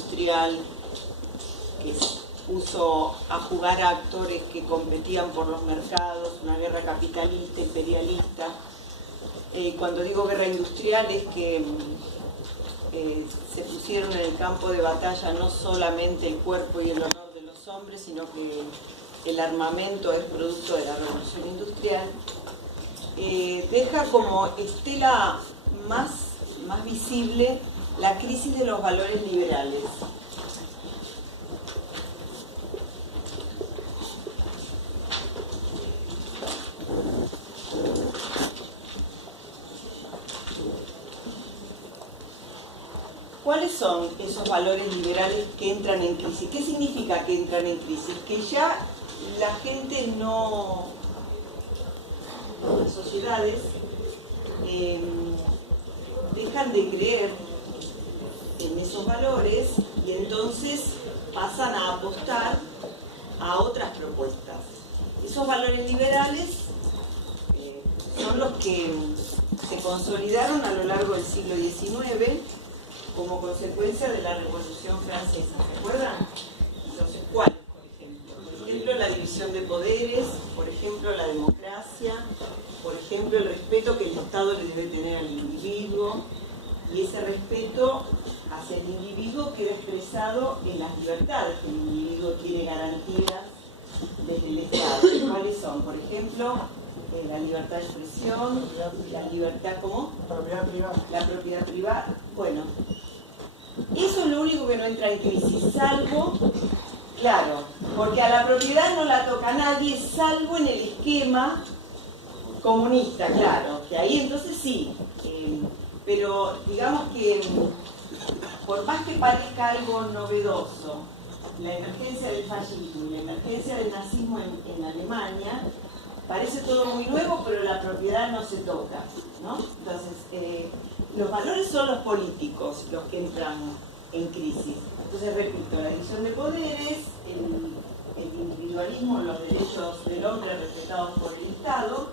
industrial que puso a jugar a actores que competían por los mercados, una guerra capitalista, imperialista. Cuando digo guerra industrial es que se pusieron en el campo de batalla no solamente el cuerpo y el honor de los hombres, sino que el armamento es producto de la revolución industrial. Deja como estela más visible la crisis de los valores liberales. ¿Cuáles son esos valores liberales que entran en crisis? ¿Qué significa que entran en crisis? Que ya la gente no... las sociedades dejan de creer en esos valores y entonces pasan a apostar a otras propuestas. Esos valores liberales son los que se consolidaron a lo largo del siglo XIX como consecuencia de la Revolución Francesa. ¿Se acuerdan? Entonces, ¿cuáles, por ejemplo? Por ejemplo, la división de poderes, por ejemplo, la democracia, por ejemplo, el respeto que el Estado le debe tener al individuo, y ese respeto hacia el individuo queda expresado en las libertades que el individuo tiene garantidas desde el Estado. ¿Cuáles son? Por ejemplo, la libertad de expresión, la libertad, ¿cómo? Propiedad privada. La propiedad privada. Bueno, eso es lo único que no entra en crisis, salvo, claro, porque a la propiedad no la toca nadie, salvo en el esquema comunista, claro, que ahí entonces sí, pero digamos que por más que parezca algo novedoso, la emergencia del fascismo y la emergencia del nazismo en Alemania, parece todo muy nuevo, pero la propiedad no se toca, ¿no? Entonces, los valores son los políticos los que entran en crisis. Entonces, repito, la división de poderes, el individualismo, los derechos del hombre respetados por el Estado.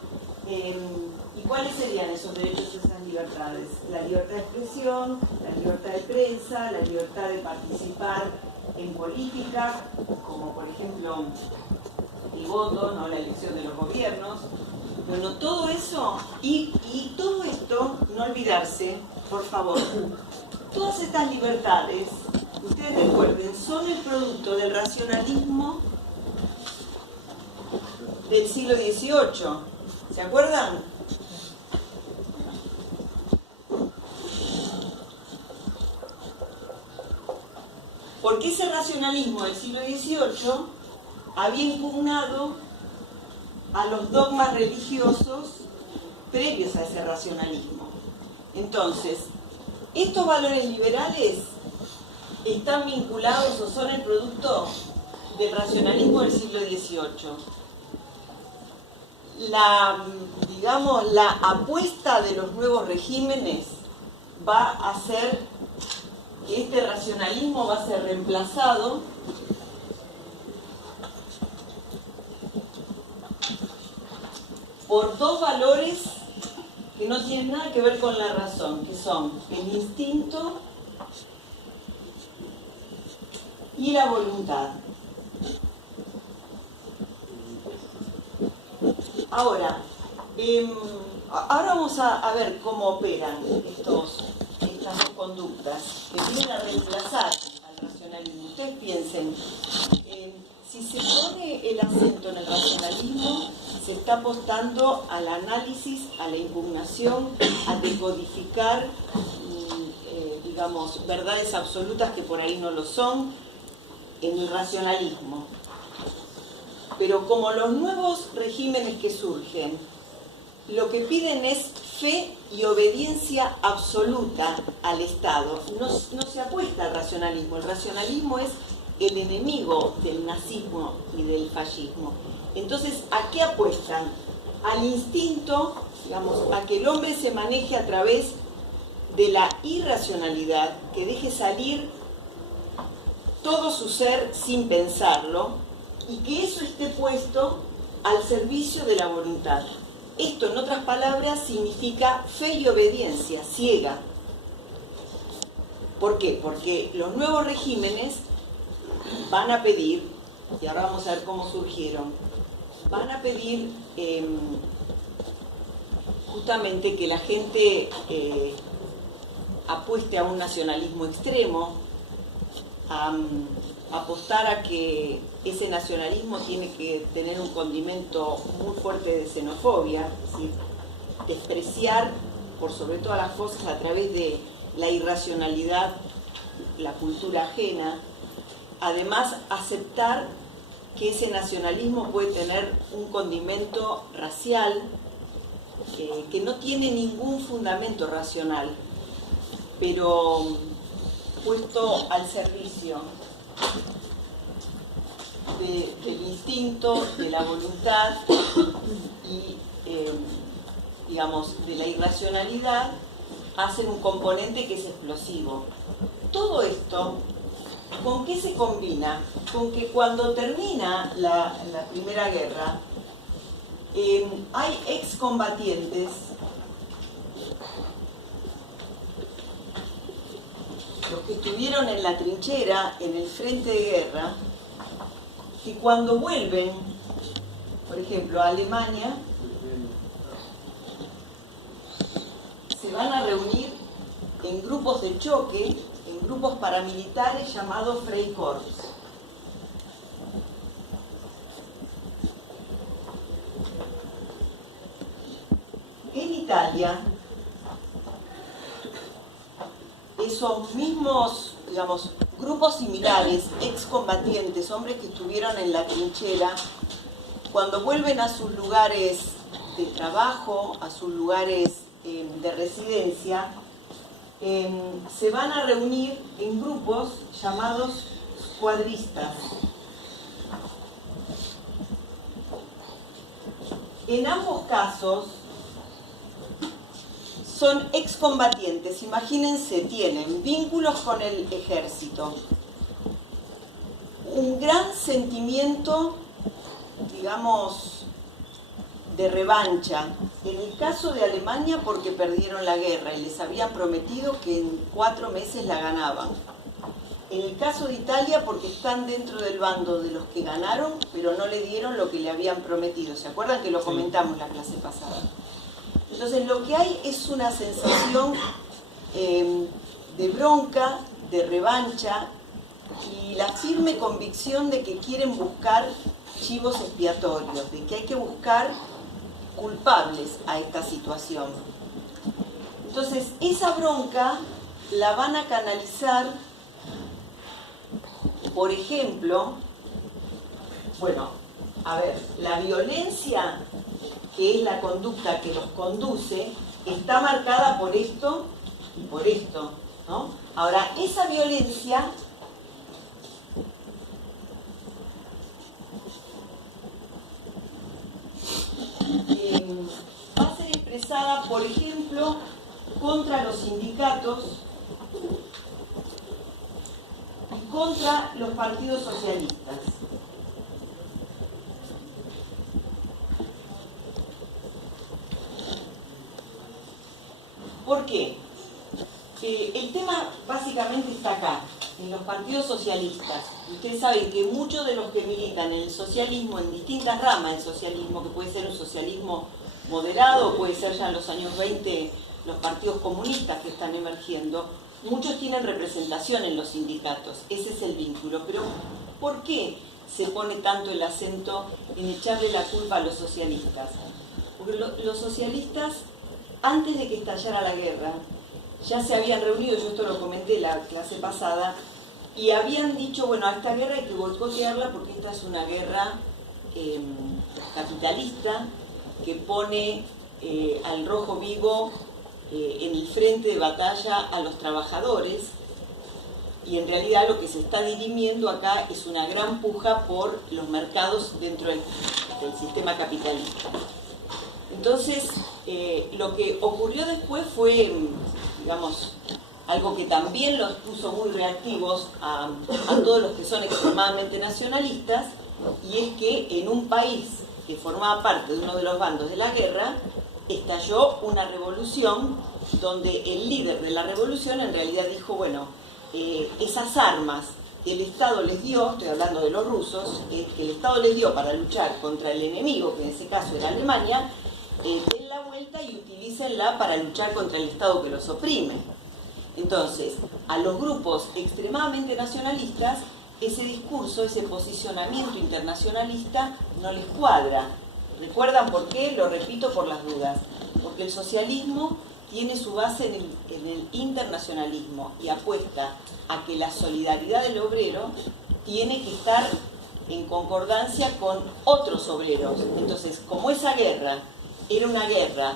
¿Y cuáles serían esos derechos y esas libertades? La libertad de expresión, la libertad de prensa, la libertad de participar en política, como por ejemplo el voto, ¿no? La elección de los gobiernos. Bueno, todo eso, y todo esto, no olvidarse, por favor, todas estas libertades, ustedes recuerden, son el producto del racionalismo del siglo XVIII. ¿Se acuerdan? Porque ese racionalismo del siglo XVIII había impugnado a los dogmas religiosos previos a ese racionalismo. Entonces, estos valores liberales están vinculados o son el producto del racionalismo del siglo XVIII. Digamos, la apuesta de los nuevos regímenes va a ser que este racionalismo va a ser reemplazado por dos valores que no tienen nada que ver con la razón, que son el instinto y la voluntad. Ahora vamos a ver cómo operan estas dos conductas que vienen a reemplazar al racionalismo. Ustedes piensen, si se pone el acento en el racionalismo, se está apostando al análisis, a la impugnación, a decodificar, digamos, verdades absolutas que por ahí no lo son, en el racionalismo. Pero como los nuevos regímenes que surgen, lo que piden es fe y obediencia absoluta al Estado. No se apuesta al racionalismo. El racionalismo es el enemigo del nazismo y del fascismo. Entonces, ¿a qué apuestan? Al instinto, digamos, a que el hombre se maneje a través de la irracionalidad, que deje salir todo su ser sin pensarlo, y que eso esté puesto al servicio de la voluntad. Esto, en otras palabras, significa fe y obediencia ciega. ¿Por qué? Porque los nuevos regímenes van a pedir, y ahora vamos a ver cómo surgieron, van a pedir justamente que la gente apueste a un nacionalismo extremo, a apostar a que ese nacionalismo tiene que tener un condimento muy fuerte de xenofobia, es decir, despreciar por sobre todas las cosas a través de la irracionalidad la cultura ajena, además aceptar que ese nacionalismo puede tener un condimento racial que no tiene ningún fundamento racional, pero puesto al servicio del instinto, de la voluntad y, digamos, de la irracionalidad, hacen un componente que es explosivo. Todo esto, ¿con qué se combina? Con que cuando termina la Primera Guerra, hay excombatientes los que estuvieron en la trinchera, en el frente de guerra, que cuando vuelven, por ejemplo, a Alemania, se van a reunir en grupos de choque, en grupos paramilitares llamados Freikorps. En Italia, esos mismos, digamos, grupos similares, excombatientes, hombres que estuvieron en la trinchera, cuando vuelven a sus lugares de trabajo, a sus lugares de residencia, se van a reunir en grupos llamados cuadristas. En ambos casos son excombatientes, imagínense, tienen vínculos con el ejército, un gran sentimiento, digamos, de revancha. En el caso de Alemania, porque perdieron la guerra y les habían prometido que en 4 meses la ganaban. En el caso de Italia, porque están dentro del bando de los que ganaron, pero no le dieron lo que le habían prometido. ¿Se acuerdan que lo comentamos la clase pasada? Entonces lo que hay es una sensación de bronca, de revancha y la firme convicción de que quieren buscar chivos expiatorios, de que hay que buscar culpables a esta situación. Entonces esa bronca la van a canalizar, por ejemplo, bueno, a ver, la violencia, que es la conducta que los conduce, está marcada por esto y por esto, ¿no? Ahora, esa violencia va a ser expresada, por ejemplo, contra los sindicatos y contra los partidos socialistas. ¿Por qué? El tema básicamente está acá, en los partidos socialistas. Ustedes saben que muchos de los que militan en el socialismo, en distintas ramas del socialismo, que puede ser un socialismo moderado, puede ser ya en los años 20 los partidos comunistas que están emergiendo, muchos tienen representación en los sindicatos, ese es el vínculo. Pero ¿por qué se pone tanto el acento en echarle la culpa a los socialistas? Porque los socialistas, antes de que estallara la guerra, ya se habían reunido, yo esto lo comenté la clase pasada, y habían dicho, bueno, a esta guerra hay que boicotearla porque esta es una guerra capitalista que pone al rojo vivo en el frente de batalla a los trabajadores, y en realidad lo que se está dirimiendo acá es una gran puja por los mercados dentro del sistema capitalista. Entonces, lo que ocurrió después fue, digamos, algo que también los puso muy reactivos a todos los que son extremadamente nacionalistas, y es que en un país que formaba parte de uno de los bandos de la guerra, estalló una revolución donde el líder de la revolución en realidad dijo, bueno, esas armas que el Estado les dio, estoy hablando de los rusos, que el Estado les dio para luchar contra el enemigo, que en ese caso era Alemania, den la vuelta y utilícenla para luchar contra el Estado que los oprime. Entonces, a los grupos extremadamente nacionalistas, ese discurso, ese posicionamiento internacionalista no les cuadra. ¿Recuerdan por qué? Lo repito por las dudas. Porque el socialismo tiene su base en el internacionalismo y apuesta a que la solidaridad del obrero tiene que estar en concordancia con otros obreros. Entonces, como esa guerra era una guerra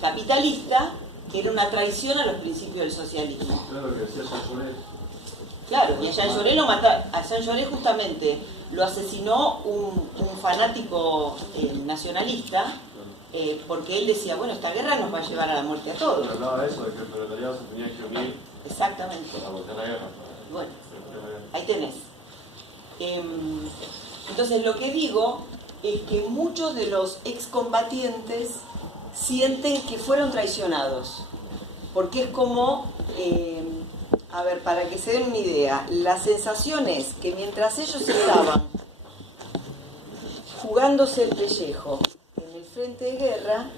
capitalista, era una traición a los principios del socialismo. Claro, lo que decía Jean Jaurès. Claro, y a Jean Jaurès lo mató, a Jean Jaurès justamente lo asesinó un fanático nacionalista, porque él decía, bueno, esta guerra nos va a llevar a la muerte a todos. Pero hablaba de eso, de que el proletariado se tenía que unir. Exactamente. Para voltear la guerra. Bueno, ahí tenés. Entonces lo que digo es que muchos de los excombatientes sienten que fueron traicionados, porque es como, a ver, para que se den una idea, la sensación es que mientras ellos estaban jugándose el pellejo en el frente de guerra,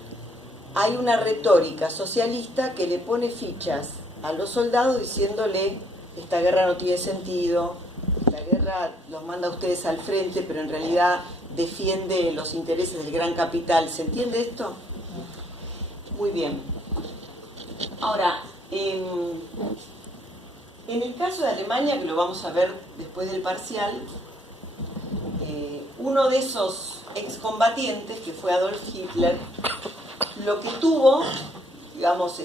hay una retórica socialista que le pone fichas a los soldados diciéndole, esta guerra no tiene sentido, la guerra los manda a ustedes al frente, pero en realidad defiende los intereses del gran capital. ¿Se entiende esto? Muy bien. Ahora, en el caso de Alemania, que lo vamos a ver después del parcial, uno de esos excombatientes, que fue Adolf Hitler, lo que tuvo, digamos,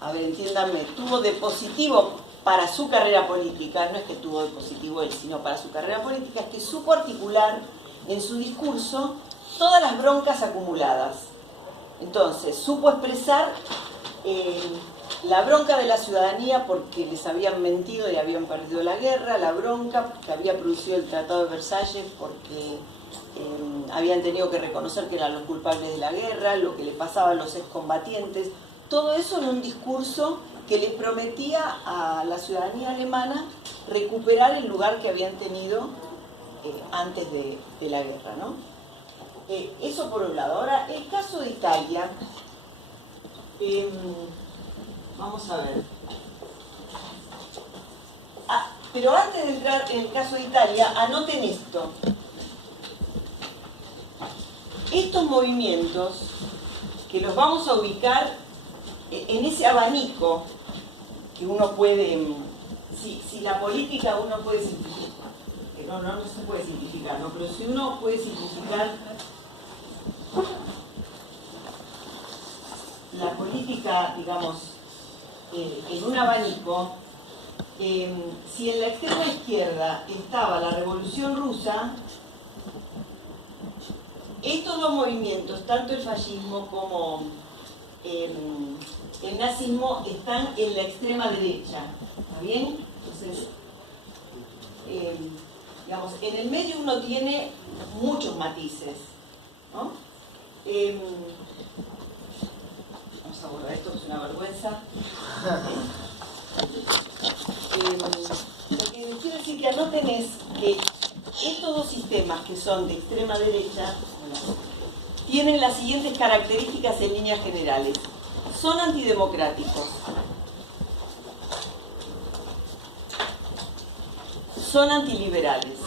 a ver, entiéndanme, tuvo de positivo para su carrera política, no es que tuvo de positivo él, sino para su carrera política, es que supo articular en su discurso todas las broncas acumuladas. Entonces, supo expresar la bronca de la ciudadanía porque les habían mentido y habían perdido la guerra, la bronca que había producido el Tratado de Versalles porque habían tenido que reconocer que eran los culpables de la guerra, lo que le pasaba a los excombatientes, todo eso en un discurso que le prometía a la ciudadanía alemana recuperar el lugar que habían tenido antes de la guerra, ¿no? Eso por un lado. Ahora, el caso de Italia, vamos a ver. Pero antes de entrar en el caso de Italia, anoten esto. Estos movimientos, que los vamos a ubicar en ese abanico que uno puede, si la política uno puede simplificar, no se puede simplificar, ¿no? Pero si uno puede simplificar la política, digamos, en un abanico, si en la extrema izquierda estaba la Revolución Rusa, estos dos movimientos, tanto el fascismo como el nazismo, están en la extrema derecha, ¿está bien? Entonces, digamos, en el medio uno tiene muchos matices, ¿no? Vamos a borrar esto, es una vergüenza. Lo que les quiero decir que anoten es que estos dos sistemas que son de extrema derecha tienen las siguientes características en líneas generales. Son antidemocráticos, son antiliberales,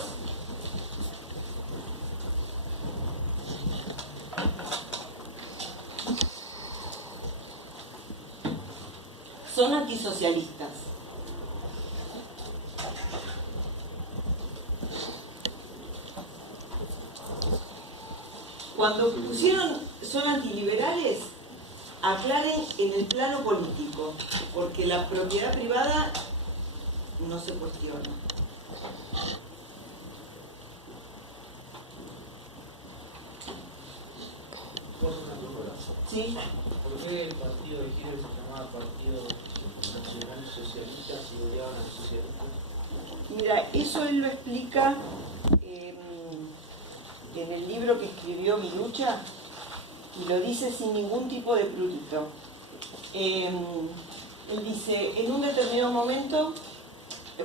son antisocialistas. Cuando pusieron son antiliberales, aclaren en el plano político, porque la propiedad privada no se cuestiona. ¿Sí? ¿Por qué el partido de Hitler se llamaba Partido Nacional Socialista si odiaban a los socialistas? Mira, eso él lo explica en el libro que escribió Mi Lucha, y lo dice sin ningún tipo de prurito. Él dice, en un determinado momento,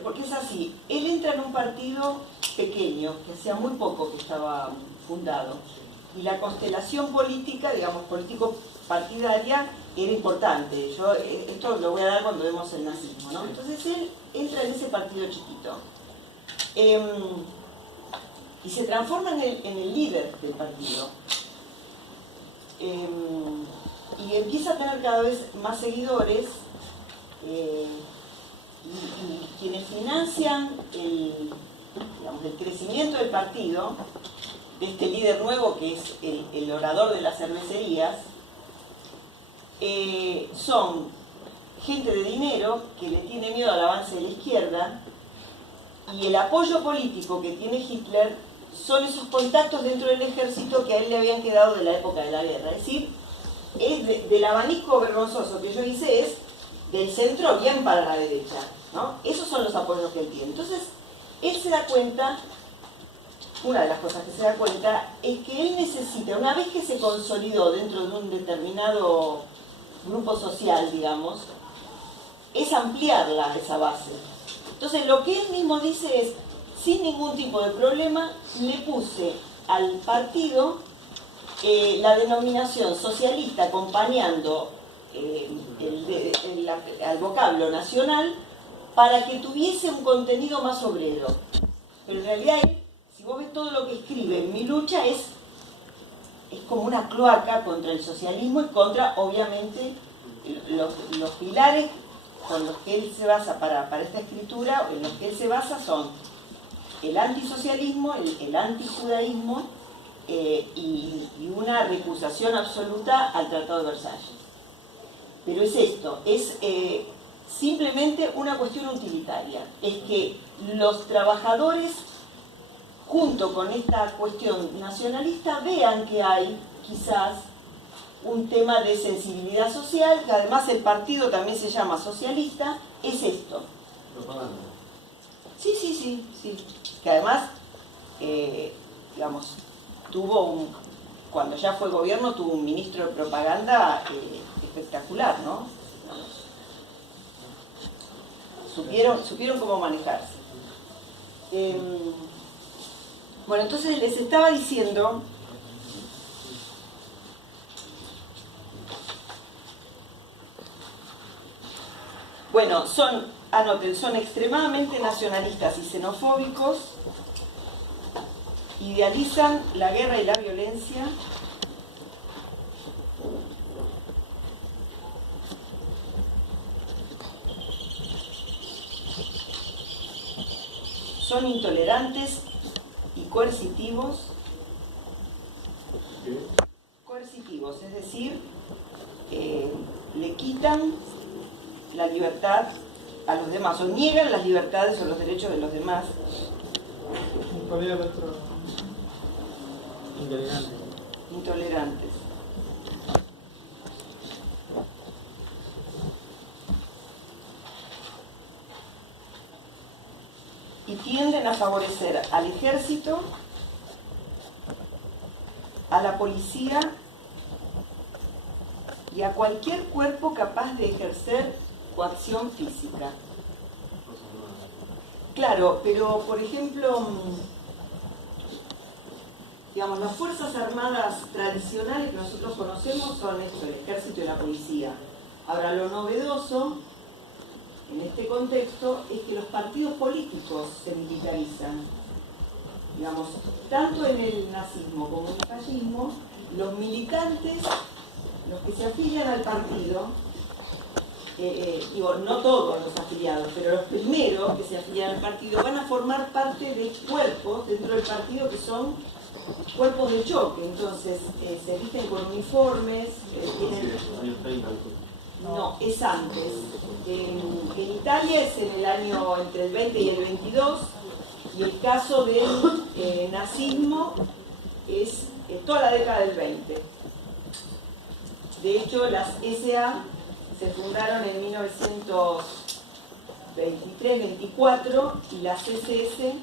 porque es así, él entra en un partido pequeño, que hacía muy poco que estaba fundado, y la constelación política, digamos, político-partidaria, era importante. Esto lo voy a dar cuando vemos el nazismo, ¿no? Entonces él entra en ese partido chiquito. Y se transforma en el líder del partido. Y empieza a tener cada vez más seguidores, y quienes financian el crecimiento del partido, de este líder nuevo que es el orador de las cervecerías, son gente de dinero que le tiene miedo al avance de la izquierda, y el apoyo político que tiene Hitler son esos contactos dentro del ejército que a él le habían quedado de la época de la guerra. Es decir, del abanico vergonzoso que yo hice es del centro bien para la derecha, ¿no? Esos son los apoyos que él tiene. Entonces, él se da cuenta, una de las cosas que se da cuenta, es que él necesita, una vez que se consolidó dentro de un determinado grupo social, digamos, es ampliarla, esa base. Entonces, lo que él mismo dice es, sin ningún tipo de problema, le puse al partido la denominación socialista acompañando al vocablo nacional para que tuviese un contenido más obrero. Pero en realidad, si vos ves todo lo que escribe, Mi lucha es como una cloaca contra el socialismo y contra, obviamente, los pilares con los que él se basa para esta escritura, en los que él se basa son el antisocialismo, el antijudaísmo y una recusación absoluta al Tratado de Versalles. Pero es esto, es simplemente una cuestión utilitaria. Es que los trabajadores, junto con esta cuestión nacionalista, vean que hay quizás un tema de sensibilidad social, que además el partido también se llama socialista, es esto. Propaganda. Sí. Que además, digamos, cuando ya fue gobierno, tuvo un ministro de propaganda espectacular, ¿no? Supieron cómo manejarse. Bueno, entonces les estaba diciendo, bueno, anoten, son extremadamente nacionalistas y xenofóbicos, idealizan la guerra y la violencia, son intolerantes y coercitivos. ¿Qué? Coercitivos, es decir, le quitan la libertad a los demás, o niegan las libertades o los derechos de los demás. Intolerantes. Y tienden a favorecer al ejército, a la policía y a cualquier cuerpo capaz de ejercer coacción física. Claro, pero por ejemplo, digamos, las fuerzas armadas tradicionales que nosotros conocemos son esto, el ejército y la policía. Ahora, lo novedoso en este contexto es que los partidos políticos se militarizan. Digamos, tanto en el nazismo como en el fascismo, los militantes, los que se afilian al partido, digo, no todos los afiliados, pero los primeros que se afilian al partido van a formar parte de cuerpos dentro del partido que son cuerpos de choque. Entonces se visten con uniformes, tienen... No, es antes. En Italia es en el año entre el 20 y el 22, y el caso del nazismo es toda la década del 20. De hecho, las SA se fundaron en 1923-24 y las SS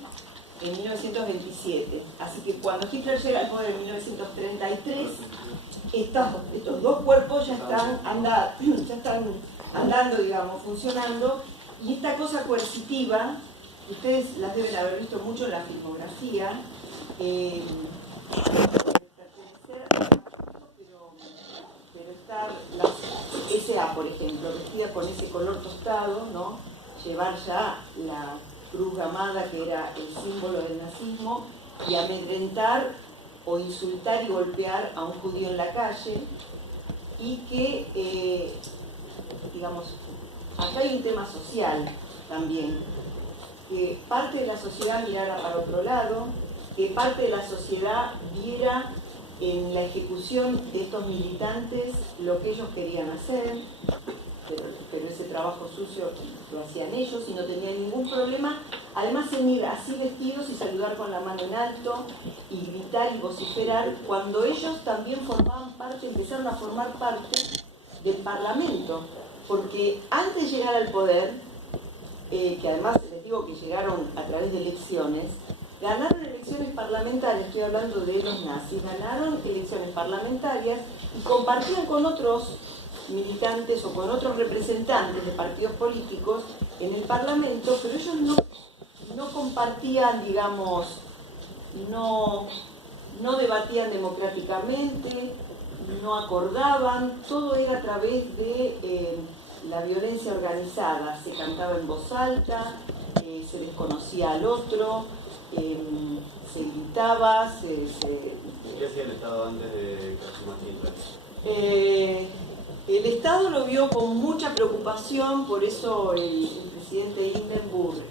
en 1927. Así que cuando Hitler llega al poder en 1933, estos dos cuerpos ya están andando, digamos, funcionando, y esta cosa coercitiva, ustedes las deben haber visto mucho en la filmografía, pero estar la SA, por ejemplo, vestida con ese color tostado, ¿no? Llevar ya la cruz gamada, que era el símbolo del nazismo, y amedrentar o insultar y golpear a un judío en la calle, y que, digamos, acá hay un tema social también, que parte de la sociedad mirara para otro lado, que parte de la sociedad viera en la ejecución de estos militantes lo que ellos querían hacer, pero ese trabajo sucio lo hacían ellos y no tenían ningún problema, además en ir así vestidos y saludar con la mano en alto y gritar y vociferar, cuando ellos también formaban parte, empezaron a formar parte del Parlamento, porque antes de llegar al poder, que además les digo que llegaron a través de elecciones, ganaron elecciones parlamentarias, estoy hablando de los nazis, ganaron elecciones parlamentarias y compartían con otros militantes o con otros representantes de partidos políticos en el Parlamento, pero ellos no compartían, digamos, no debatían democráticamente, no acordaban, todo era a través de la violencia organizada, se cantaba en voz alta, se desconocía al otro, se gritaba, ¿Qué hacía el Estado antes de Hitler? El Estado lo vio con mucha preocupación, por eso el presidente Hindenburg,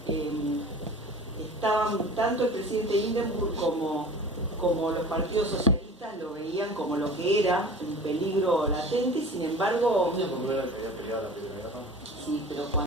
estaban tanto el presidente Hindenburg como los partidos socialistas lo veían como lo que era, un peligro latente, sin embargo... ¿No es la primera que había peleado la Primera Guerra? Sí, pero cuando